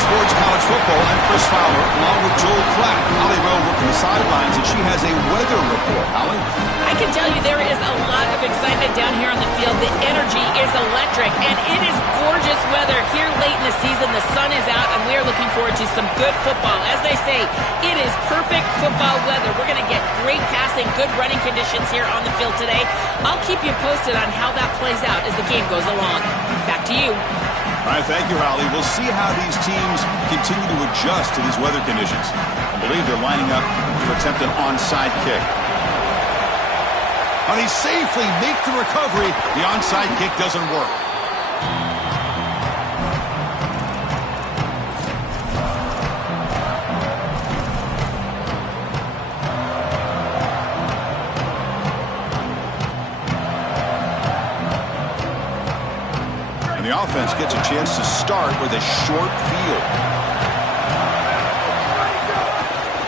Sports College Football. I'm Chris Fowler, along with Joel Klatt. Holly Rowe working the sidelines, and she has a weather report. Holly? I can tell you there is a lot of excitement down here on the field. The energy is electric, and it is gorgeous weather here late in the season. The sun is out, and we are looking forward to some good football. As they say, it is perfect football weather. We're going to get great passing, good running conditions here on the field today. I'll keep you posted on how that plays out as the game goes along. Back to you. All right, thank you, Holly. We'll see how these teams continue to adjust to these weather conditions. I believe they're lining up to attempt an onside kick. And he safely makes the recovery. The onside kick doesn't work. The offense gets a chance to start with a short field.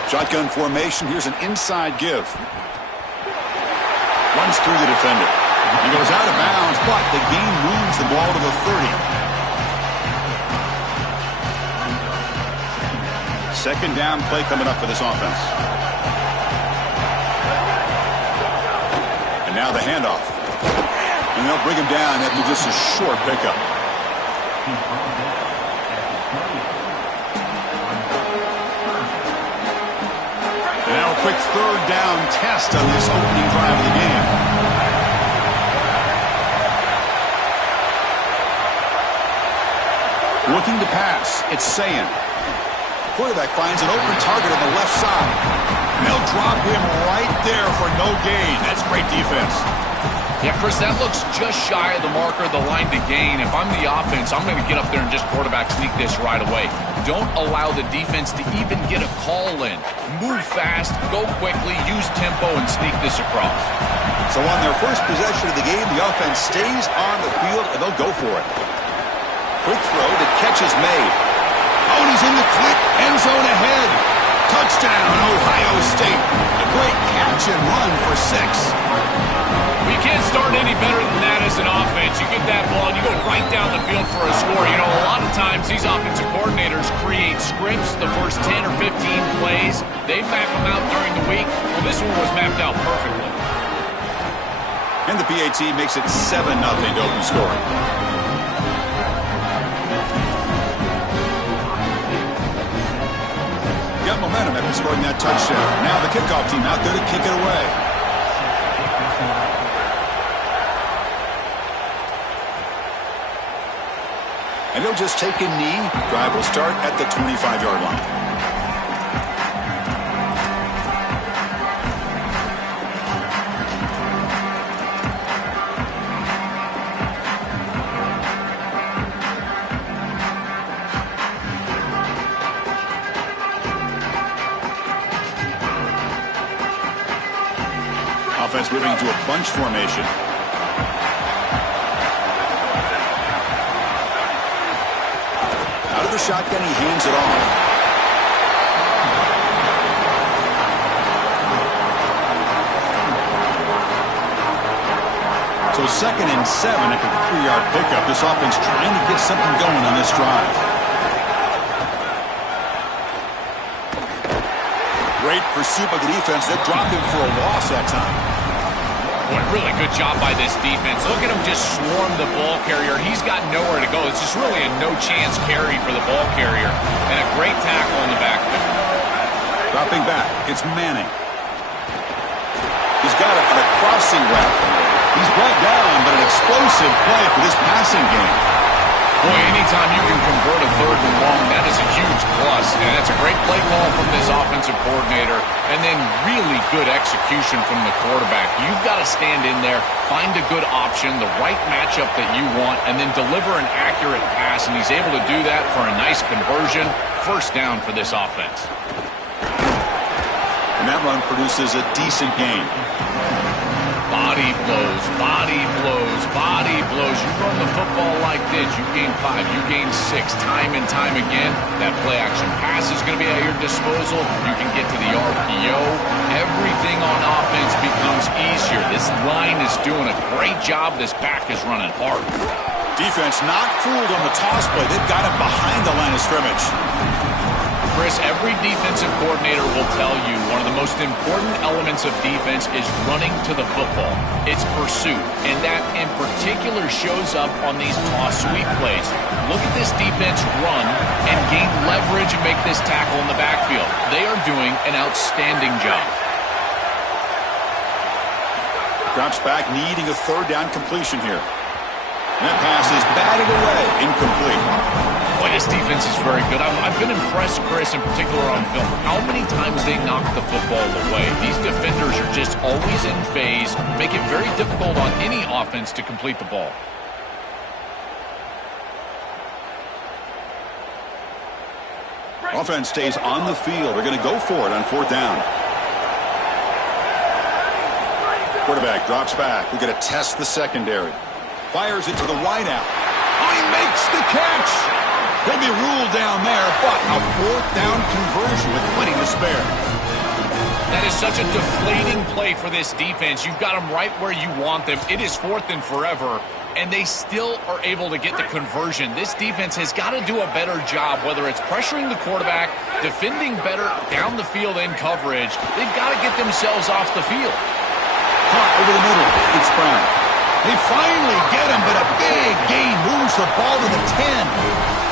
Shotgun formation. Here's an inside give. Runs through the defender. He goes out of bounds, but the gain moves the ball to the 30. Second down play coming up for this offense. And now the handoff. And they'll bring him down after just a short pickup. And now a quick third down test on this opening drive of the game. Looking to pass. It's Sayin. Quarterback finds an open target on the left side. And they'll drop him right there for no gain. That's great defense. Yeah, Chris, that looks just shy of the marker, the line to gain. If I'm the offense, I'm going to get up there and just quarterback sneak this right away. Don't allow the defense to even get a call in. Move fast, go quickly, use tempo, and sneak this across. So on their first possession of the game, the offense stays on the field, and they'll go for it. Quick throw, the catch is made. Oh, and he's in the quick end zone ahead. Touchdown, Ohio State. A great catch and run for 6. You can't start any better than that as an offense. You get that ball and you go right down the field for a score. You know, a lot of times these offensive coordinators create scripts the first 10 or 15 plays. They map them out during the week. Well, this one was mapped out perfectly. And the PAT makes it 7-0 to open scoring. Got momentum after scoring that touchdown. Now the kickoff team out there to kick it away. And he'll just take a knee. Drive will start at the 25-yard line. Offense moving into a bunch formation. Out of the shotgun, he hands it off. So 2nd and 7 after the 3-yard pickup. This offense trying to get something going on this drive. Great pursuit by the defense. They dropped him for a loss that time. Boy, really good job by this defense. Look at him just swarm the ball carrier. He's got nowhere to go. It's just really a no-chance carry for the ball carrier. And a great tackle in the backfield. Dropping back, it's Manning. He's got it on a crossing route. He's brought down, but an explosive play for this passing game. Boy, anytime you can convert a 3rd and long, that is a huge plus. And that's a great play call from this offensive coordinator. And then really good execution from the quarterback. You've got to stand in there, find a good option, the right matchup that you want, and then deliver an accurate pass. And he's able to do that for a nice conversion. First down for this offense. And that run produces a decent gain. Body blows, body blows, body blows. You run the football like this, you gain 5, you gain 6, time and time again. That play action pass is going to be at your disposal. You can get to the RPO. Everything on offense becomes easier. This line is doing a great job. This back is running hard. Defense not fooled on the toss play. They've got him behind the line of scrimmage. Chris, every defensive coordinator will tell you one of the most important elements of defense is running to the football. It's pursuit, and that in particular shows up on these toss sweep plays. Look at this defense run and gain leverage and make this tackle in the backfield. They are doing an outstanding job. Drops back, needing a third down completion here. And that pass is batted away, incomplete. Boy, this defense is very good. I've been impressed, Chris, in particular on film, how many times they knock the football away. These defenders are just always in phase, make it very difficult on any offense to complete the ball. Offense stays on the field. They're going to go for it on fourth down. Quarterback drops back. We're going to test the secondary. Fires it to the wideout. Oh, he makes the catch. He'll be ruled down there, but a fourth down conversion with plenty to spare. That is such a deflating play for this defense. You've got them right where you want them. It is fourth and forever, and they still are able to get the conversion. This defense has got to do a better job, whether it's pressuring the quarterback, defending better down the field in coverage. They've got to get themselves off the field. Caught over the middle. It's Brown. They finally get him, but a big gain moves the ball to the 10.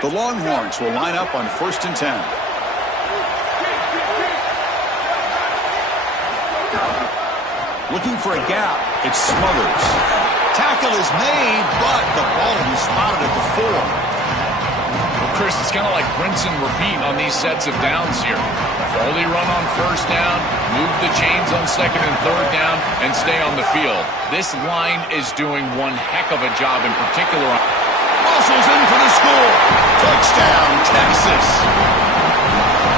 The Longhorns will line up on 1st and 10. Looking for a gap. It's Smothers. Tackle is made, but the ball will be spotted at the 4. Well, Chris, it's kind of like rinse and repeat on these sets of downs here. Foley run on first down, move the chains on second and third down, and stay on the field. This line is doing one heck of a job in particular. Muscles in for the score. Touchdown, Texas.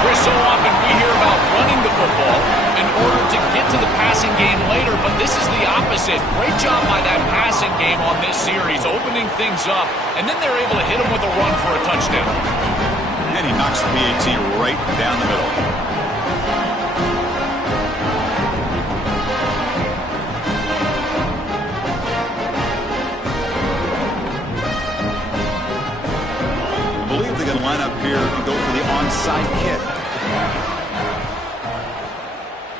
Chris, so often we hear about running the football in order to get to the passing game later, but this is the opposite. Great job by that passing game on this series, opening things up, and then they're able to hit him with a run for a touchdown. And he knocks the PAT right down the middle. I believe they're going to line up here and go for the onside kick.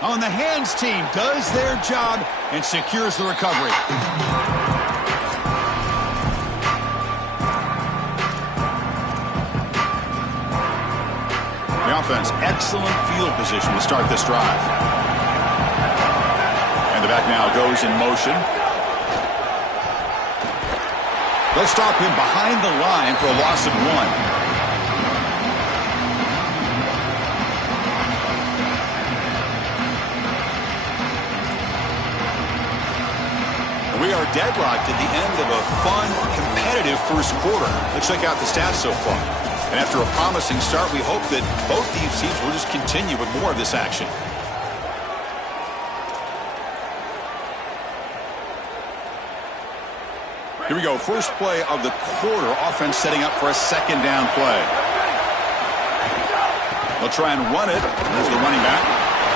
On the hands team does their job and secures the recovery. The offense, excellent field position to start this drive. And the back now goes in motion. They'll stop him behind the line for a loss of 1. We are deadlocked at the end of a fun, competitive first quarter. Let's check out the stats so far. And after a promising start, we hope that both these teams will just continue with more of this action. Here we go. First play of the quarter. Offense setting up for a second down play. They'll try and run it. There's the running back.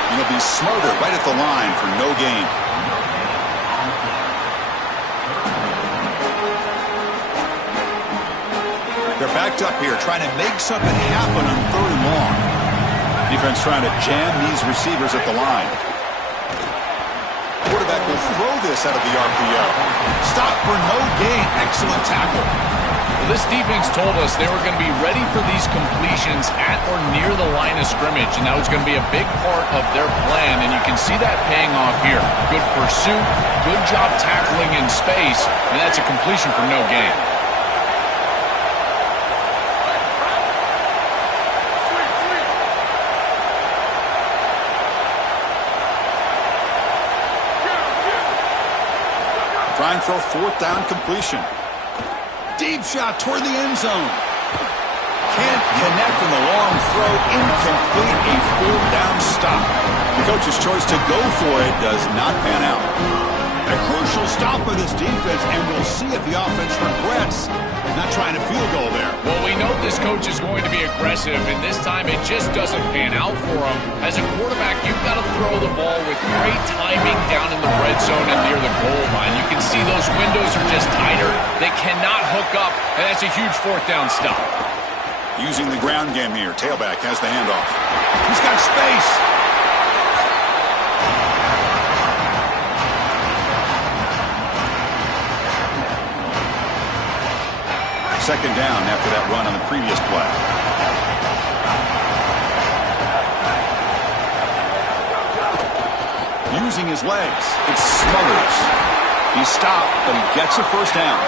And he'll be smothered right at the line for no gain. They're backed up here, trying to make something happen on 3rd and long. Defense trying to jam these receivers at the line. Quarterback will throw this out of the RPO. Stop for no gain. Excellent tackle. Well, this defense told us they were going to be ready for these completions at or near the line of scrimmage, and that was going to be a big part of their plan, and you can see that paying off here. Good pursuit, good job tackling in space, and that's a completion for no gain. Trying for a 4th down completion. Deep shot toward the end zone. Can't connect in the long throw. Incomplete. A 4th down stop. The coach's choice to go for it does not pan out. A crucial stop by this defense, and we'll see if the offense regrets not trying to field goal there. Well, we know this coach is going to be aggressive, and this time it just doesn't pan out for him. As a quarterback, you've got to throw the ball with great timing down in the red zone and near the goal line. You can see those windows are just tighter. They cannot hook up, and that's a huge fourth down stop. Using the ground game here. Tailback has the handoff. He's got space. Second down after that run on the previous play. Using his legs, it smothers. He's stopped, but he gets a first down.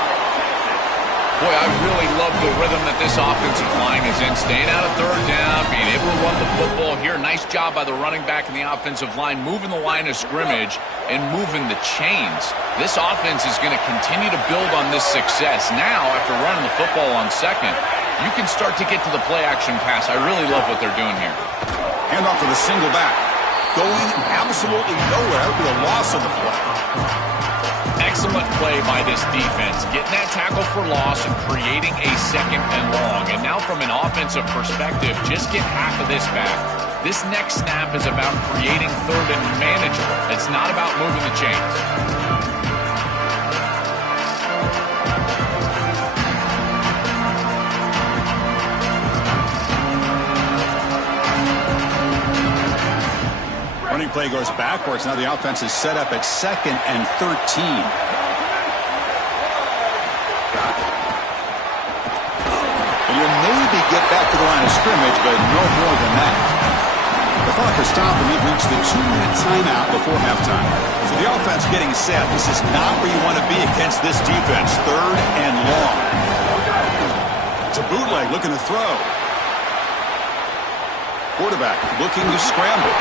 Boy, I really love the rhythm that this offensive line is in. Staying out of third down, being able to run the football here. Nice job by the running back and the offensive line, moving the line of scrimmage and moving the chains. This offense is going to continue to build on this success. Now, after running the football on second, you can start to get to the play-action pass. I really love what they're doing here. Handoff to the single back. Going absolutely nowhere. That would be a loss of the play. Excellent play by this defense, getting that tackle for loss and creating a second and long. And now from an offensive perspective, just get half of this back. This next snap is about creating third and manageable. It's not about moving the chains. Running play goes backwards. Now the offense is set up at 2nd and 13. And you'll maybe get back to the line of scrimmage, but no more than that. The clock has stopped, and we've reached the 2-minute timeout before halftime. So the offense getting set. This is not where you want to be against this defense. 3rd and long. It's a bootleg looking to throw. Quarterback looking to scramble.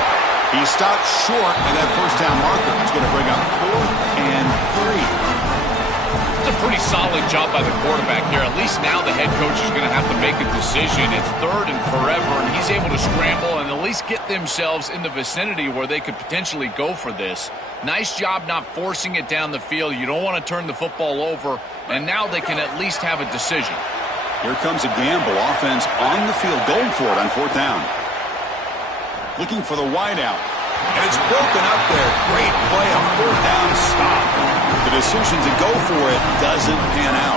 He stopped short of that first down marker. It's going to bring up 4th and 3. It's a pretty solid job by the quarterback here. At least now the head coach is going to have to make a decision. It's 3rd and forever, and he's able to scramble and at least get themselves in the vicinity where they could potentially go for this. Nice job not forcing it down the field. You don't want to turn the football over, and now they can at least have a decision. Here comes a gamble. Offense on the field, going for it on 4th down. Looking for the wideout. And it's broken up there. Great play, a 4th down stop. The decision to go for it doesn't pan out.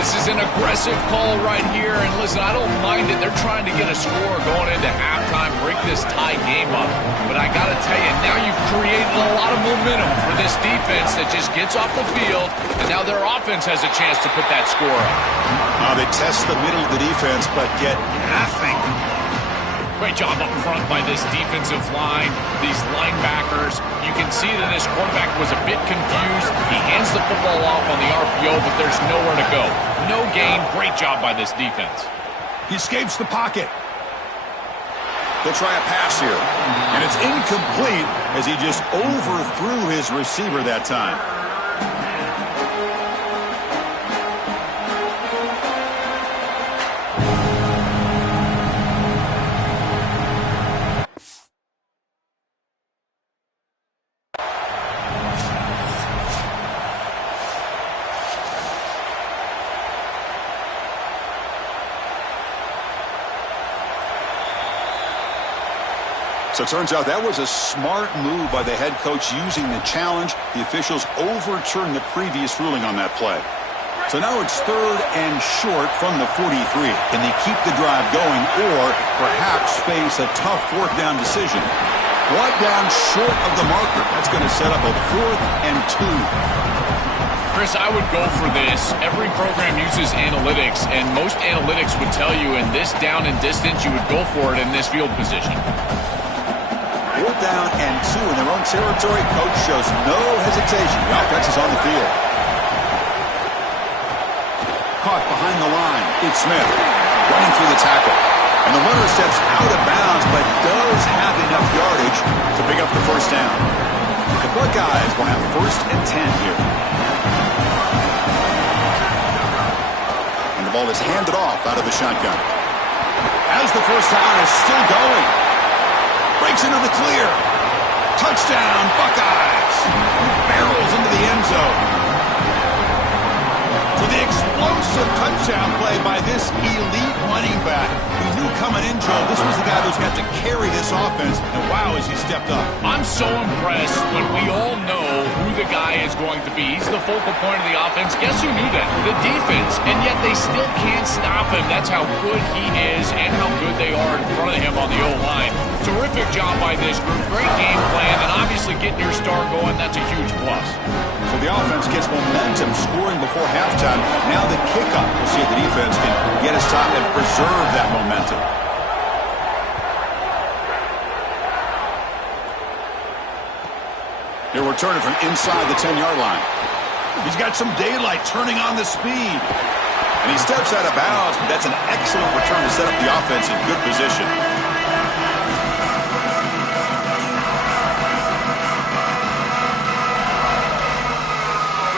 This is an aggressive call right here. And listen, I don't mind it. They're trying to get a score going into halftime, break this tie game up. But I got to tell you, now you've created a lot of momentum for this defense that just gets off the field. And now their offense has a chance to put that score up. They test the middle of the defense, but get nothing. Great job up front by this defensive line, these linebackers. You can see that this quarterback was a bit confused. He hands the football off on the RPO, but there's nowhere to go. No gain. Great job by this defense. He escapes the pocket. They'll try a pass here. And it's incomplete as he just overthrew his receiver that time. So it turns out that was a smart move by the head coach using the challenge. The officials overturned the previous ruling on that play. So now it's 3rd and short from the 43. Can they keep the drive going or perhaps face a tough 4th down decision? Brought down short of the marker. That's going to set up a 4th and 2. Chris, I would go for this. Every program uses analytics, and most analytics would tell you in this down and distance, you would go for it in this field position. 4th down and 2 in their own territory. Coach shows no hesitation. The offense is on the field. Caught behind the line. It's Smith running through the tackle. And the runner steps out of bounds, but does have enough yardage to pick up the first down. The Buckeyes will have 1st and 10 here. And the ball is handed off out of the shotgun. As the first down is still going. Breaks into the clear. Touchdown, Buckeyes. Barrels in end zone. To the explosive touchdown play by this elite running back. We knew coming in, Joe, this was the guy who's got to carry this offense, and wow, has he stepped up. I'm so impressed when we all know who the guy is going to be. He's the focal point of the offense. Guess who knew that? The defense, and yet they still can't stop him. That's how good he is and how good they are in front of him on the O-line. Terrific job by this group. Great game plan, and obviously getting your star going, that's a huge plus. So the offense gets momentum, scoring before halftime. Now the kickoff. We'll see if the defense can get a stop and preserve that momentum. He'll return it from inside the 10-yard line. He's got some daylight, turning on the speed. And he steps out of bounds, but that's an excellent return to set up the offense in good position.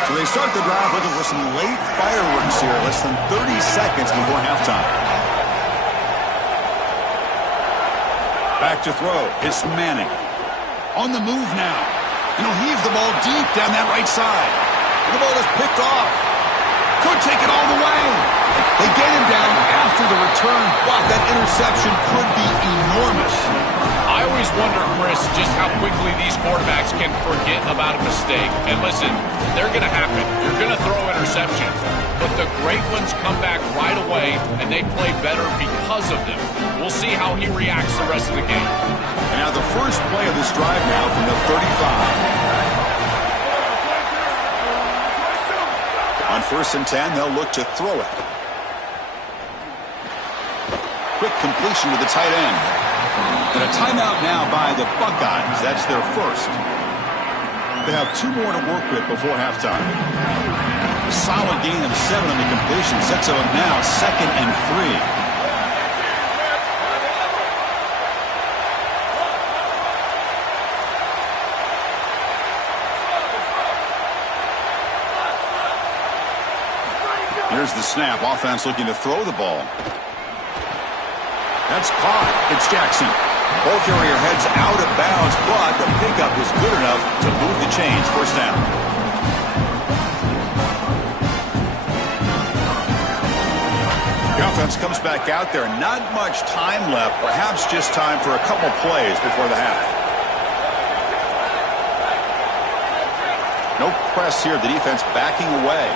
So they start the drive looking for some late fireworks here, less than 30 seconds before halftime. Back to throw. It's Manning. On the move now. And he'll heave the ball deep down that right side. The ball is picked off. Could take it all the way. They get him down after the return. Wow, that interception could be enormous. I always wonder, Chris, just how quickly these quarterbacks can forget about a mistake. And listen, they're going to happen. You're going to throw interceptions. But the great ones come back right away, and they play better because of them. We'll see how he reacts the rest of the game. And now the first play of this drive now from the 35. On 1st and 10, they'll look to throw it. Quick completion to the tight end. And a timeout now by the Buckeyes. That's their first. They have 2 more to work with before halftime. A solid gain of 7 on the completion sets them up now 2nd and 3. Here's the snap. Offense looking to throw the ball. That's caught. It's Jackson. Ball carrier heads out of bounds, but the pickup was good enough to move the chains. First down. The offense comes back out there. Not much time left. Perhaps just time for a couple plays before the half. No press here. The defense backing away.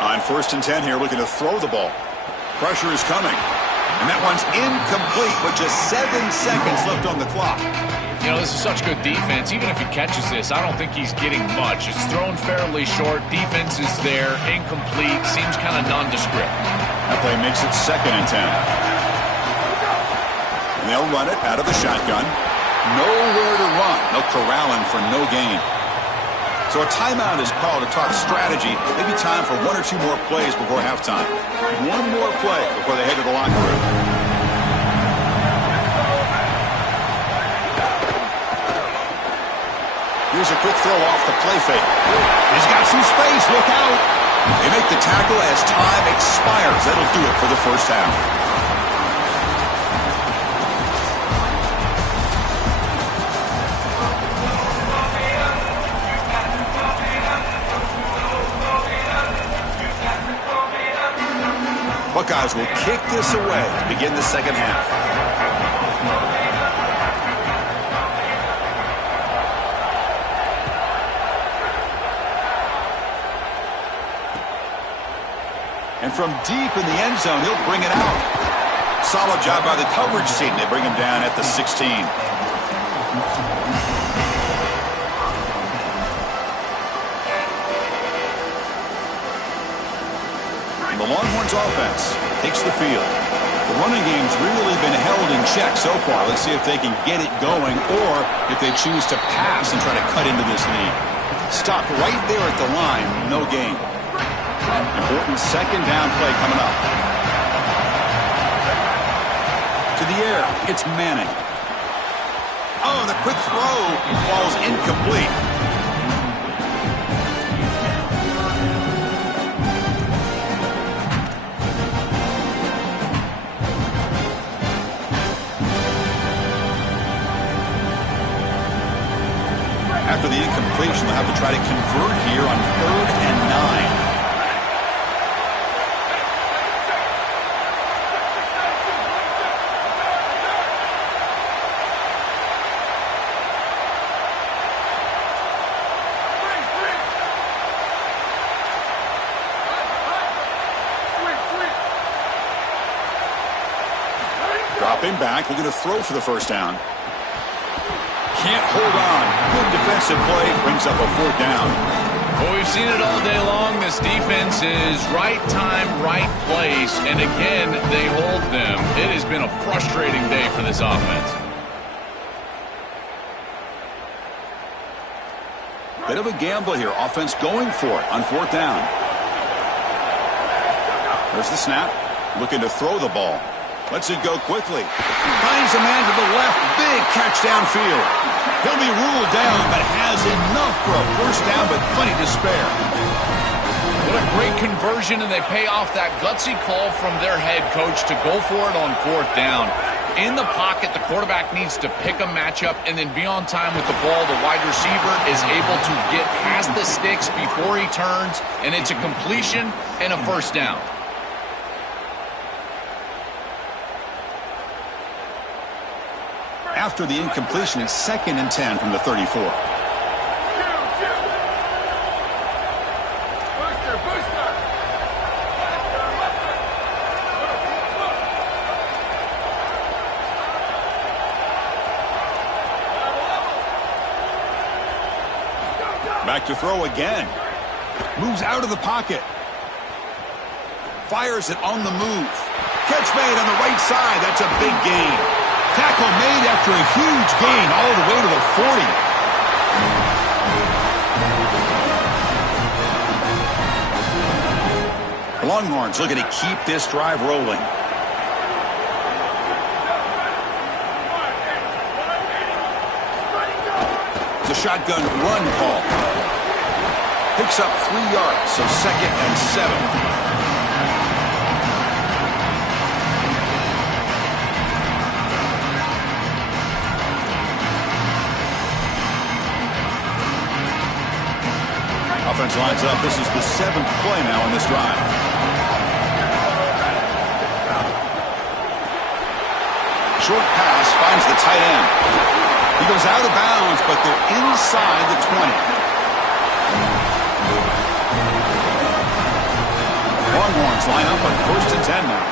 On 1st and 10 here, looking to throw the ball. Pressure is coming. And that one's incomplete with just 7 seconds left on the clock. You know, this is such good defense. Even if he catches this, I don't think he's getting much. It's thrown fairly short. Defense is there. Incomplete. Seems kind of nondescript. That play makes it 2nd and 10. And they'll run it out of the shotgun. Nowhere to run. They'll corral him for no gain. So a timeout is called to talk strategy. Maybe time for 1 or 2 more plays before halftime. 1 more play before they head to the locker room. Here's a quick throw off the play fake. He's got some space. Look out. They make the tackle as time expires. That'll do it for the first half. Buckeyes will kick this away to begin the second half. And from deep in the end zone, he'll bring it out. Solid job by the coverage team. They bring him down at the 16. The Longhorns offense takes the field. The running game's really been held in check so far. Let's see if they can get it going or if they choose to pass and try to cut into this lead. Stopped right there at the line. No gain. Important 2nd down play coming up. To the air. It's Manning. Oh, the quick throw falls incomplete. have to try to convert here on 3rd and 9. Dropping back, looking to throw for the first down. Can't hold on. Good defensive play, brings up a 4th down. Well, we've seen it all day long. This defense is right time, right place, and again, they hold them. It has been a frustrating day for this offense. Bit of a gamble here. Offense going for it on 4th down. There's the snap. Looking to throw the ball. Lets it go quickly. Finds a man to the left. Big catch downfield. He'll be ruled down, but has enough for a first down, but plenty to spare. What a great conversion, and they pay off that gutsy call from their head coach to go for it on 4th down. In the pocket, the quarterback needs to pick a matchup and then be on time with the ball. The wide receiver is able to get past the sticks before he turns, and it's a completion and a first down. After the incompletion, it's 2nd and 10 from the 34. Back to throw again. Moves out of the pocket. Fires it on the move. Catch made on the right side. That's a big gain. Tackle made after a huge gain all the way to the 40. The Longhorns looking to keep this drive rolling. It's a shotgun run call. Picks up 3 yards, so 2nd and 7. Offense lines up. This is the 7th play now in this drive. Short pass finds the tight end. He goes out of bounds, but they're inside the 20. Longhorns line up on 1st and 10 now.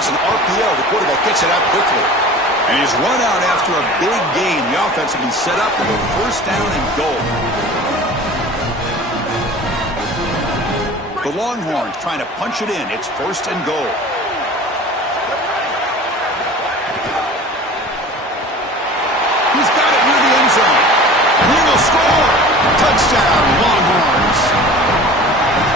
It's an RPO. The quarterback gets it out quickly. And he's run out after a big gain. The offense will be set up with a first down and goal. The Longhorns trying to punch it in. It's 1st and goal. He's got it near the end zone. He will score. Touchdown, Longhorns.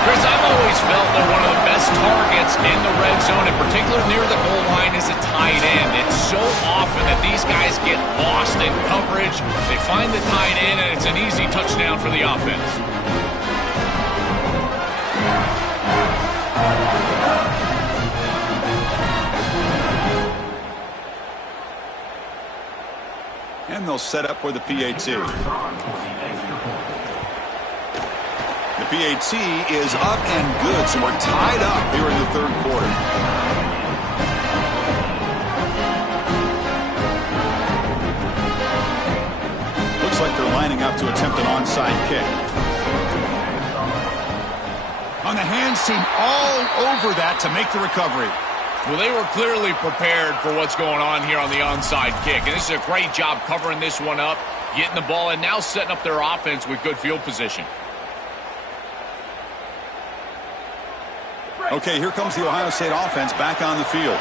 Chris, I've always felt that one of the best targets in the red zone, in particular near the goal line, is a tight end. It's so often that these guys get lost in coverage. They find the tight end, and it's an easy touchdown for the offense. And they'll set up for the PAT. The PAT is up and good, so we're tied up here in the 3rd quarter. Looks like they're lining up to attempt an onside kick. On the hands team all over that to make the recovery. Well, they were clearly prepared for what's going on here on the onside kick, and this is a great job covering this one up, getting the ball, and now setting up their offense with good field position. Okay, here comes the Ohio State offense back on the field.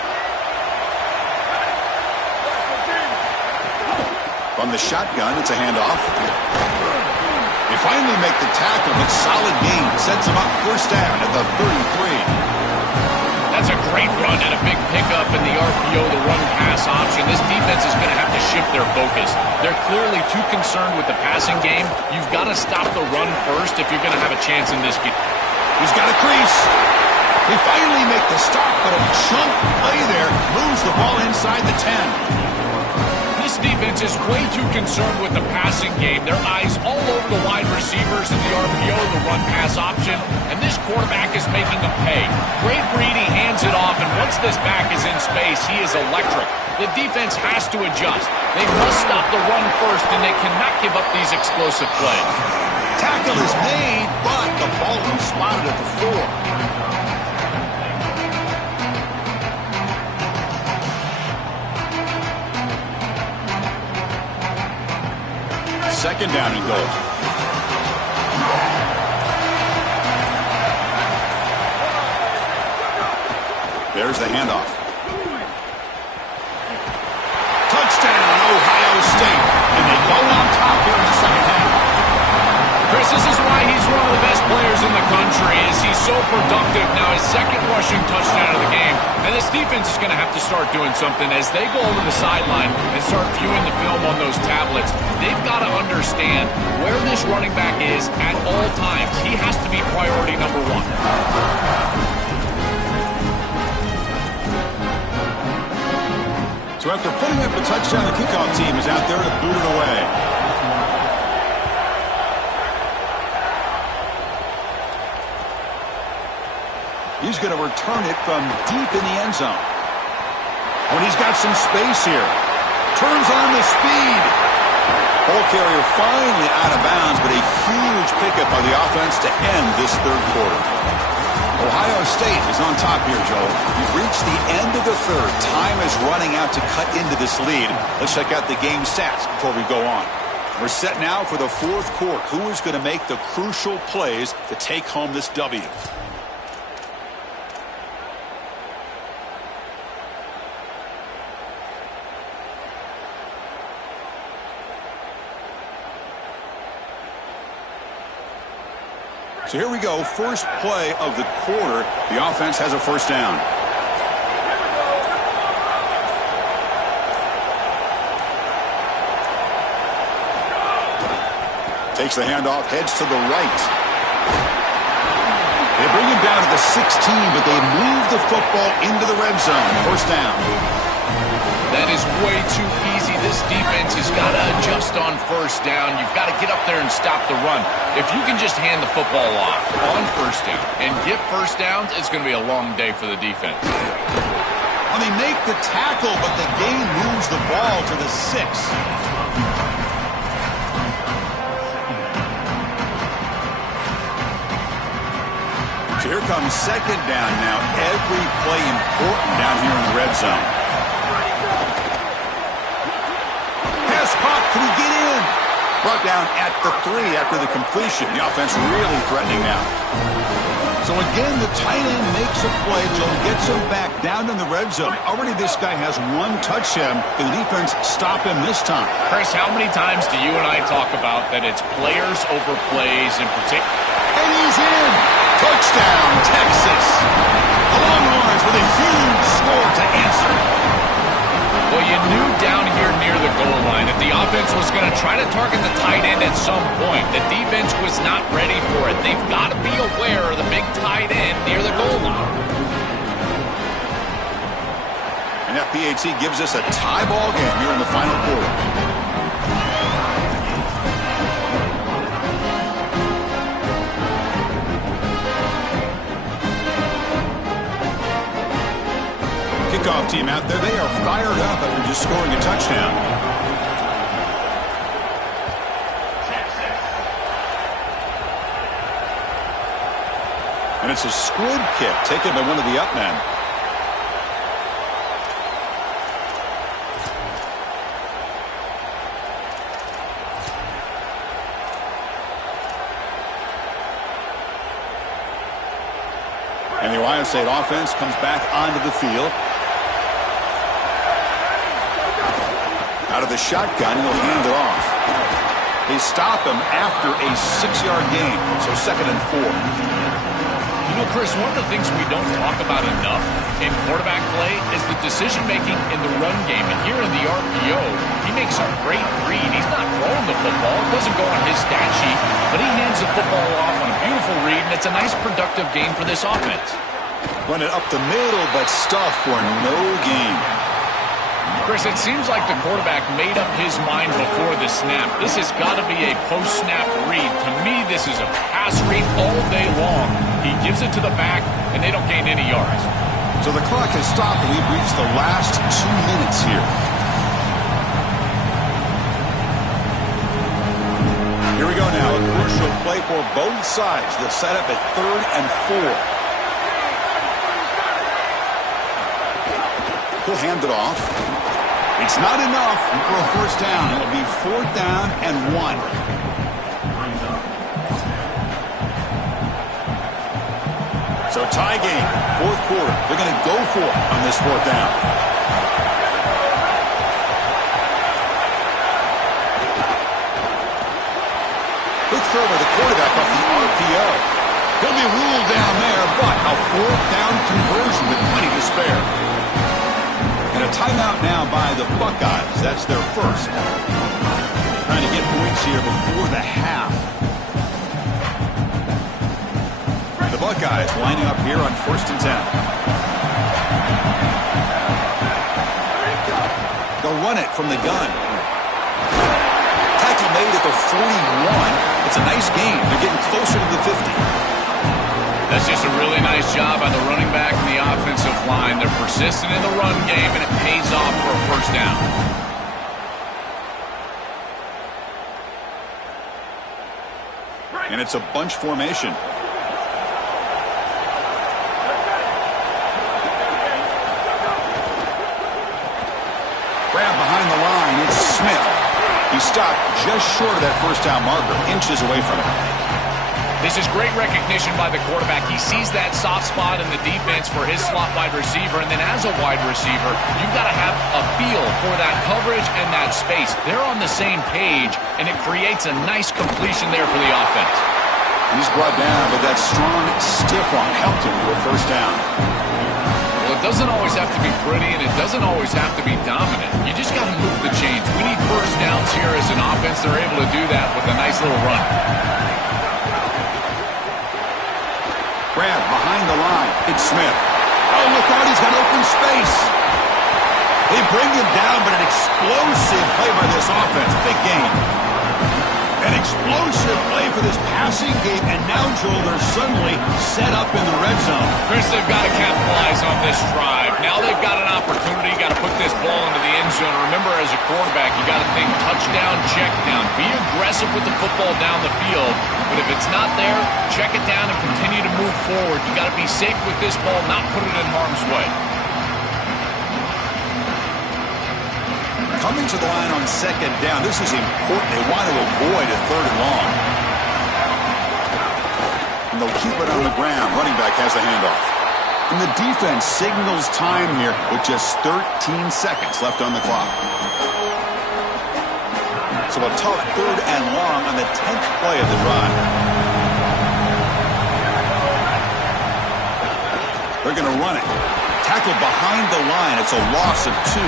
From the shotgun, it's a handoff. They finally make the tackle, but solid gain sets them up first down at the 33. That's a great run and a big pickup in the RPO, the run-pass option. This defense is going to have to shift their focus. They're clearly too concerned with the passing game. You've got to stop the run first if you're going to have a chance in this game. He's got a crease. They finally make the stop, but a chunk play there moves the ball inside the 10. This defense is way too concerned with the passing game. Their eyes all over the wide receivers in the RPO, the run-pass option, and this quarterback is making them pay. Great read, he hands it off, and once this back is in space, he is electric. The defense has to adjust. They must stop the run first, and they cannot give up these explosive plays. Tackle is made, but the ball is spotted at the 4. Second down and goal. There's the handoff. Touchdown, Ohio State. And they go on top here in the second half. Chris, this is why he's one of the best players in the country, is he's so productive. Now his second rushing touchdown of the game. And this defense is going to have to start doing something as they go over the sideline and start viewing the film on those tablets. They've got to understand where this running back is at all times. He has to be priority number 1. So after putting up a touchdown, the kickoff team is out there to boot it away. He's going to return it from deep in the end zone. When he's got some space here. Turns on the speed. Ball carrier finally out of bounds, but a huge pickup by the offense to end this third quarter. Ohio State is on top here, Joel. We've reached the end of the third. Time is running out to cut into this lead. Let's check out the game stats before we go on. We're set now for the fourth quarter. Who is going to make the crucial plays to take home this W? So here we go, first play of the quarter. The offense has a first down. Takes the handoff, heads to the right. They bring him down to the 16, but they move the football into the red zone. First down. That is way too easy. This defense has got to adjust on first down. You've got to get up there and stop the run. If you can just hand the football off on first down and get first downs, it's going to be a long day for the defense. Well, they make the tackle, but the gain moves the ball to the 6. So here comes second down now. Every play important down here in the red zone. Caught. Can he get in? Brought down at the 3 after the completion. The offense really threatening now. So again, the tight end makes a play. Joe gets him back down in the red zone. Already this guy has one touch him. Can the defense stop him this time? Chris, how many times do you and I talk about that it's players over plays in particular? And he's in. Touchdown, Texas. The Longhorns with a huge score to answer. Well, you knew down here near the goal line that the offense was going to try to target the tight end at some point. The defense was not ready for it. They've got to be aware of the big tight end near the goal line. And that PAT gives us a tie ball game here in the final quarter. Kickoff team out there, they are fired up after just scoring a touchdown. And it's a squib kick taken by one of the up men. And the Ohio State offense comes back onto the field. Out of the shotgun, he'll hand it off. They stop him after a 6-yard gain, so 2nd and 4. You know, Chris, one of the things we don't talk about enough in quarterback play is the decision-making in the run game. And here in the RPO, he makes a great read. He's not throwing the football. It doesn't go on his stat sheet, but he hands the football off on a beautiful read, and it's a nice, productive game for this offense. Run it up the middle, but stuff for no gain. Chris, it seems like the quarterback made up his mind before the snap. This has got to be a post-snap read. To me, this is a pass read all day long. He gives it to the back, and they don't gain any yards. So the clock has stopped, and we've reached the last 2 minutes here. Here we go now. A crucial play for both sides. The setup at 3rd and 4. He'll hand it off. It's not enough for a first down. It'll be 4th down and 1. So tie game, 4th quarter. They're going to go for it on this 4th down. Quick throw by the quarterback off the RPO. He'll be ruled down there, but a 4th down conversion with plenty to spare. And a timeout now by the Buckeyes. That's their first. Trying to get points here before the half. The Buckeyes lining up here on 1st and 10. They'll run it from the gun. Tackle made at the 41. It's a nice gain. They're getting closer to the 50. That's just a really nice job by the running back and the offensive line. They're persistent in the run game, and it pays off for a first down. And it's a bunch formation. Grab behind the line. It's Smith. He stopped just short of that first down marker, inches away from it. This is great recognition by the quarterback. He sees that soft spot in the defense for his slot wide receiver, and then as a wide receiver, you've got to have a feel for that coverage and that space. They're on the same page, and it creates a nice completion there for the offense. And he's brought down, but that strong, stiff arm helped him to a first down. Well, it doesn't always have to be pretty, and it doesn't always have to be dominant. You just got to move the chains. We need first downs here as an offense. They're able to do that with a nice little run. Grab behind the line. It's Smith. Oh, look out. He's got open space. They bring him down, but an explosive play by this offense. Big game. An explosive play for this passing game, and now, Joel, they're suddenly set up in the red zone. Chris, they've got to capitalize on this drive. Now they've got an opportunity. Got to put this ball into the end zone. Remember, as a quarterback, you got to think touchdown, check down. Be aggressive with the football down the field. But if it's not there, check it down and continue to move forward. You got to be safe with this ball, not put it in harm's way. Coming to the line on 2nd down. This is important. They want to avoid a 3rd and long. And they'll keep it on the ground. Running back has the handoff. And the defense signals time here with just 13 seconds left on the clock. So a tough 3rd and long on the 10th play of the drive. They're going to run it. Tackled behind the line. It's a loss of 2.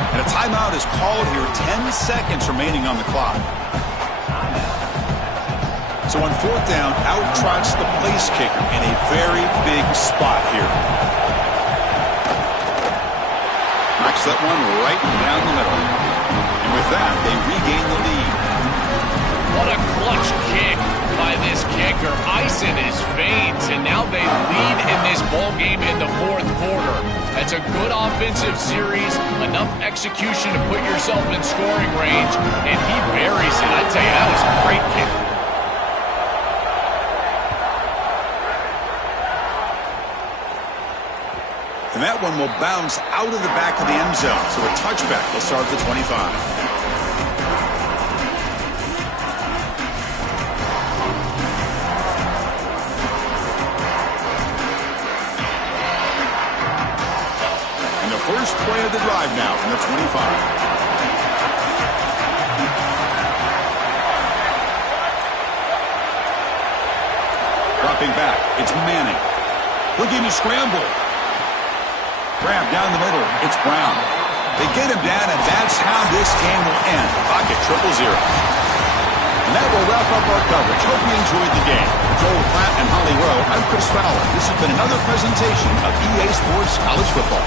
And a timeout is called here. 10 seconds remaining on the clock. So on 4th down, out trots the place kicker in a very big spot here. Knocks that one right down the middle. And with that, they regain the lead. What a clutch kick by this kicker. Ice in his veins, and now they lead in this ball game in the 4th quarter. That's a good offensive series, enough execution to put yourself in scoring range, and he buries it. I tell you, that was a great kick. And that one will bounce out of the back of the end zone. So a touchback will start at the 25. First play of the drive now from the 25. Dropping back, it's Manning. Looking to scramble. Grab down the middle, it's Brown. They get him down, and that's how this game will end. Pocket 0-0. And that will wrap up our coverage. Hope you enjoyed the game. For Joel Klatt and Holly Rowe, I'm Chris Fowler. This has been another presentation of EA Sports College Football.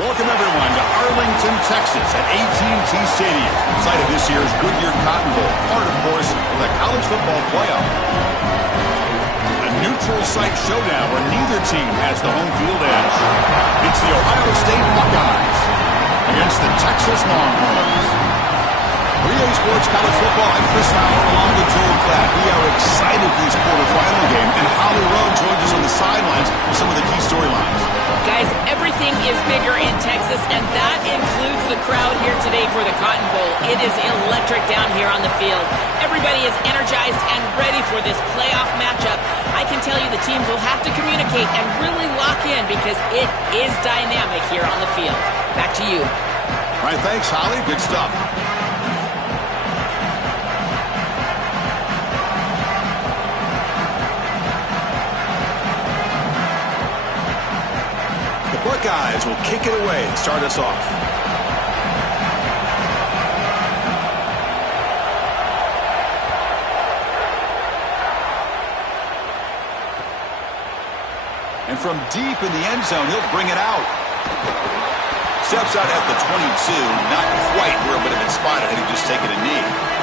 Welcome, everyone, to Arlington, Texas at AT&T Stadium, site of this year's Goodyear Cotton Bowl, part, of course, of the college football playoff. A neutral site showdown where neither team has the home field edge. It's the Ohio State Buckeyes against the Texas Longhorns. For EA Sports College Football, I'm Chris Fowler along with Joel Klatt. We are excited for this quarterfinal game, and Holly Rowe joins us on the sidelines for some of the key storylines. Guys, everything is bigger in Texas, and that includes the crowd here today for the Cotton Bowl. It is electric down here on the field. Everybody is energized and ready for this playoff matchup. I can tell you the teams will have to communicate and really lock in because it is dynamic here on the field. Back to you. All right, thanks, Holly. Good stuff. Buckeyes will kick it away to start us off. And from deep in the end zone, he'll bring it out. Steps out at the 22, not quite where it would have been spotted had he just taken a knee.